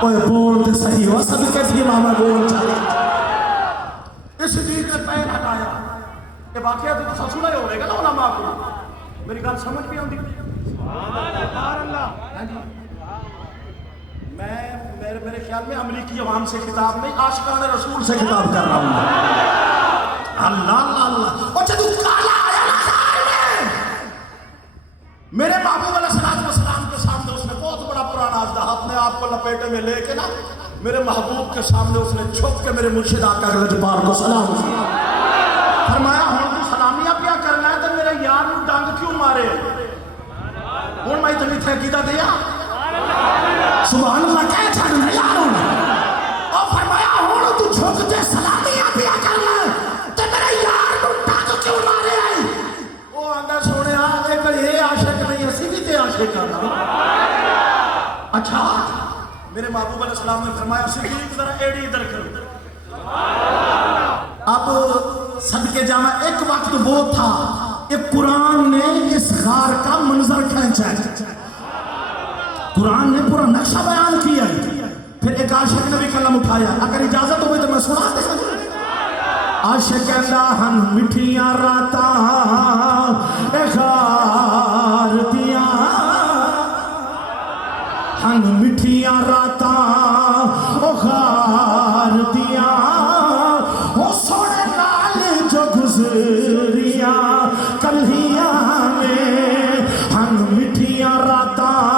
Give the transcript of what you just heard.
اوے بولتے صحیح ہو صدقے تھی ماما بول چاہے اس جیت نے پیر ہٹایا یہ واقعہ تو سسولا ہی ہو رہے گا نا علماء کو میری گل سمجھ بھی آتی میں میرے خیال میں امریکی عوام سے خطاب نہیں عاشقان رسول سے خطاب کر رہا ہوں اللہ اللہ اللہ اور جدو کالا آیا نا خیال میں میرے محبوب علیہ السلام کے سامنے اس نے بہت بڑا پرانا اژدہا اپنے آپ کو لپیٹے میں لے کے نا میرے محبوب کے سامنے اس نے چھپ کے میرے مرشد آقا لجپال کو سلام فرمایا ہوں تو سلامیہ کیا کرنا ہے تو میرے یار نو ڈنگ کیوں مارے ہوں میں اتنی تھیکیدہ دیا سبحان اللہ کہہ چھڑنا یاروں اور فرمایا ہوں تو چھپ کے سلامیہ کیا کرنا ہے تو میرے یار نو ڈنگ کیوں مارے آئی وہ اندر سونے آگے کہ یہ عاشق نہیں اسی بھی تے عاشق کرنا اچھا میرے محبوب علیہ السلام نے فرمایا صدیق ذرا ایڑی ادھر کرو اب صدقے جامع ایک وقت وہ تھا کہ قرآن نے اس غار کا منظر کھینچا ہے قرآن نے پورا نقشہ بیان کیا ہے پھر ایک عاشق نے بھی کلم اٹھایا اگر اجازت ہوئی تو میں سنا دے سکتا عاشق کہندا ہن مٹھیاں راتاں اے غار دیاں ہن مٹھیاں راتاں او غار دیاں او سونے نال جو گزریاں کلیاں میں ہن مٹھیاں راتاں